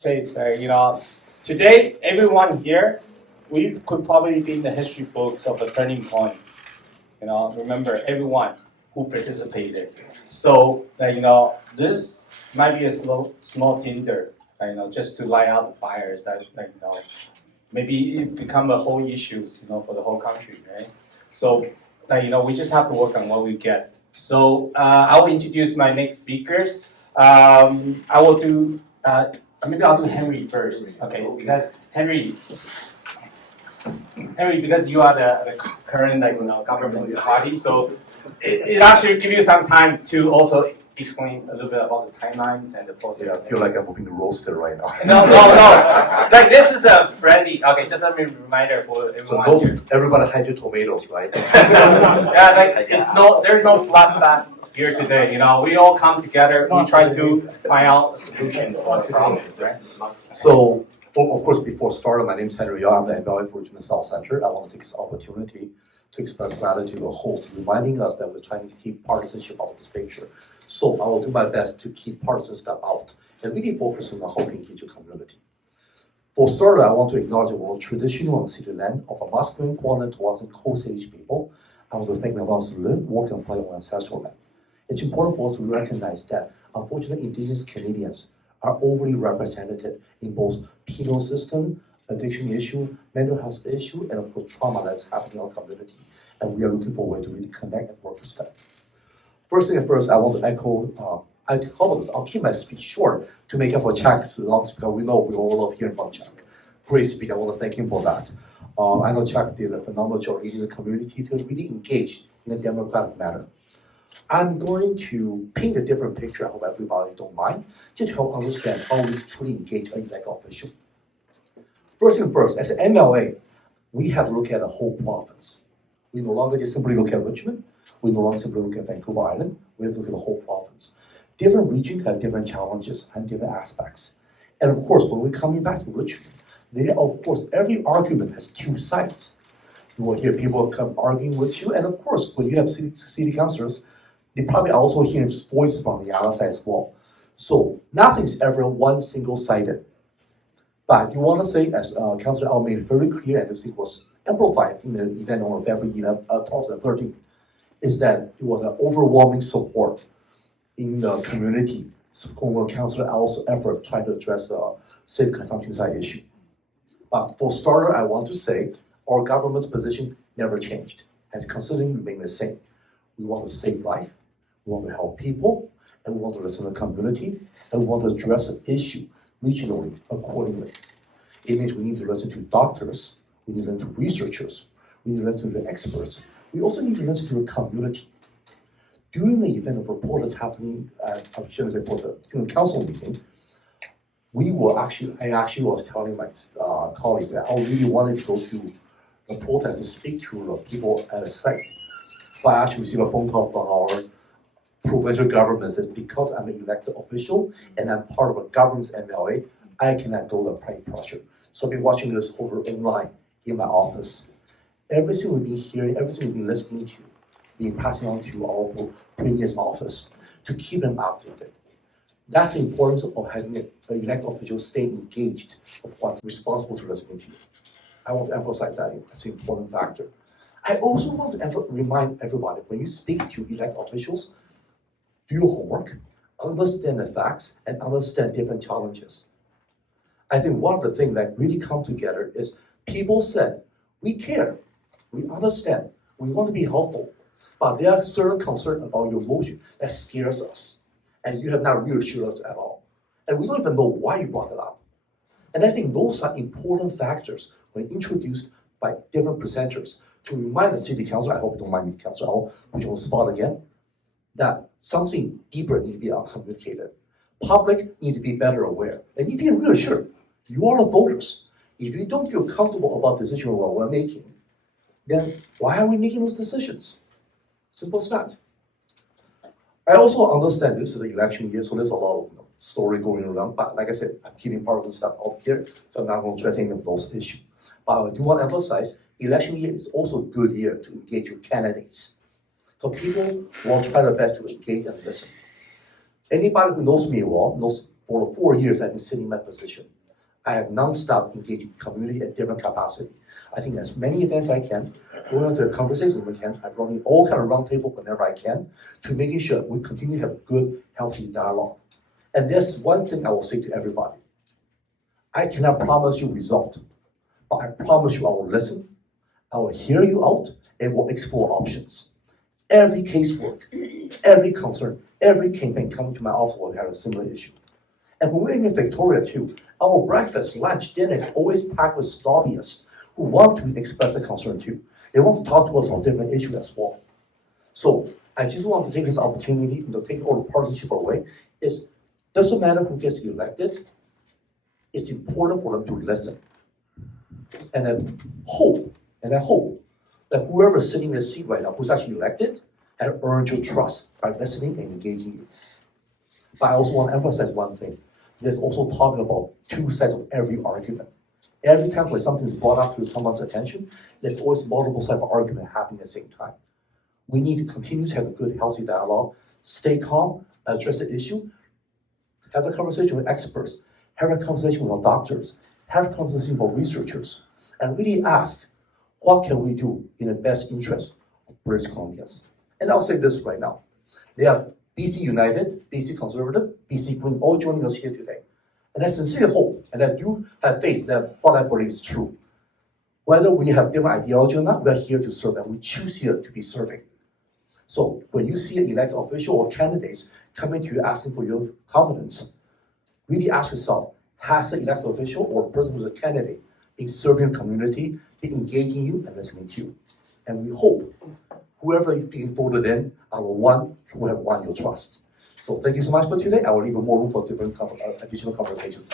says today everyone here, we could probably be in the history books of a turning point. Remember everyone who participated. So this might be a small tinder, just to light out the fires that maybe it become a whole issues, for the whole country, right? So we just have to work on what we get. So I will introduce my next speakers. I will do. Maybe I'll do Henry first, okay? Because Henry, because you are the current government party, so it actually gives you some time to also explain a little bit about the timelines and the process. Yeah, I feel like I'm moving the roaster right now. No. Like this is a friendly. Okay, just a reminder for everyone. So everybody had your tomatoes, right? Yeah, there's no flat back here today. We all come together. We try to find out solutions for the problems, right? So, of course, before starting, my name is Henry Yao. I'm the MLA for Richmond South Center. I want to take this opportunity to express gratitude to the host, reminding us that we're trying to keep partisanship out of this picture. So I will do my best to keep partisan stuff out and really focus on the whole engaged community. For starter, I want to acknowledge our traditional city land of a masculine, Guan, Tuas, and Coast Salish people. I want to thank them for us to live, work, and play on ancestral land. It's important for us to recognize that, unfortunately, Indigenous Canadians are overly represented in both penal system, addiction issue, mental health issue, and of course trauma that's happening in our community. And we are looking for a way to really connect and work with them. First thing first, I want to echo, I'll keep my speech short to make up for Chak's long speech, because we know we all love hearing from Chak. Great speech, I want to thank him for that. I know Chak did a phenomenal job leading the community to really engage in a democratic manner. I'm going to paint a different picture. I hope everybody don't mind, just to help understand how we truly engage an elected official. First thing first, as an MLA, we have to look at the whole province. We no longer just simply look at Richmond. We no longer simply look at Vancouver Island. We have to look at the whole province. Different regions have different challenges and different aspects. And of course, when we're coming back to Richmond, every argument has two sides. You will hear people come arguing with you, and of course, when you have city councillors, they probably also hear voices from the other side as well. So nothing's ever one single-sided. But you want to say, as Councillor Al made it very clear, and this thing was amplified in the event on February 2013, is that it was an overwhelming support in the community. Councillor Al's effort trying to address the safe consumption side issue. But for starter, I want to say our government's position never changed, and consistently remained the same. We want to save life, we want to help people, and we want to listen to the community, and we want to address an issue regionally accordingly. It means we need to listen to doctors, we need to listen to researchers, we need to listen to the experts. We also need to listen to the community. During the event of report that's happening during the council meeting, I actually was telling my colleagues that I really wanted to go to the protest to speak to the people at the site. But I actually received a phone call from our provincial government that because I'm an elected official and I'm part of a government's MLA, I cannot go to apply pressure. So I've been watching this over online in my office. Everything we've been hearing, everything we've been listening to, being passing on to our previous office to keep them updated. That's the importance of having an elected official stay engaged of what's responsible to listening to you. I want to emphasize that as an important factor. I also want to remind everybody, when you speak to elected officials, do your homework, understand the facts, and understand different challenges. I think one of the things that really come together is people said, we care, we understand, we want to be helpful, but there are certain concerns about your motion that scares us, and you have not reassured us at all. And we don't even know why you brought it up. And I think those are important factors when introduced by different presenters to remind the city council, I hope you don't mind me, Councillor, I'll put you on the spot again, that something deeper needs to be communicated. Public need to be better aware, and need to be reassured. You are the voters. If you don't feel comfortable about decisions we're making, then why are we making those decisions? Simple as that. I also understand this is the election year, so there's a lot of story going around, but like I said, I'm keeping partisan stuff out here, so I'm not going to address any of those issues. But I do want to emphasize, election year is also a good year to engage with candidates. So people will try their best to engage and listen. Anybody who knows me well knows For the 4 years I've been sitting in my position, I have non-stop engaged the community at different capacity. I think as many events I can, going into a conversation we can, I'm running all kind of roundtable whenever I can, to making sure we continue to have good, healthy dialogue. And there's one thing I will say to everybody. I cannot promise you result, but I promise you I will listen, I will hear you out, and will explore options. Every casework, every concern, every campaign coming to my office will have a similar issue. And when we're in Victoria too, our breakfast, lunch, dinner is always packed with lobbyists who want to express their concern too. They want to talk to us about different issues as well. So I just want to take this opportunity to take all the partisanship away. It doesn't matter who gets elected, it's important for them to listen. And I hope that whoever's sitting in the seat right now, who's actually elected, has earned your trust by listening and engaging you. But I also want to emphasize one thing. There's also talking about two sides of every argument. Every time when something is brought up to someone's attention, there's always multiple sides of argument happening at the same time. We need to continue to have a good, healthy dialogue, stay calm, address the issue, have a conversation with experts, have a conversation with our doctors, have a conversation with researchers, and really ask, what can we do in the best interest of British Columbians? And I'll say this right now. They are BC United, BC Conservative, BC Green, all joining us here today. And I sincerely hope, and I do have faith that what I believe is true. Whether we have different ideology or not, we're here to serve, and we choose here to be serving. So when you see an elected official or candidates coming to you asking for your confidence, really ask yourself, has the elected official or person who's a candidate been serving the community, been engaging you and listening to you? And we hope whoever is being voted in are the one who have won your trust. So thank you so much for today. I will leave more room for different additional conversations.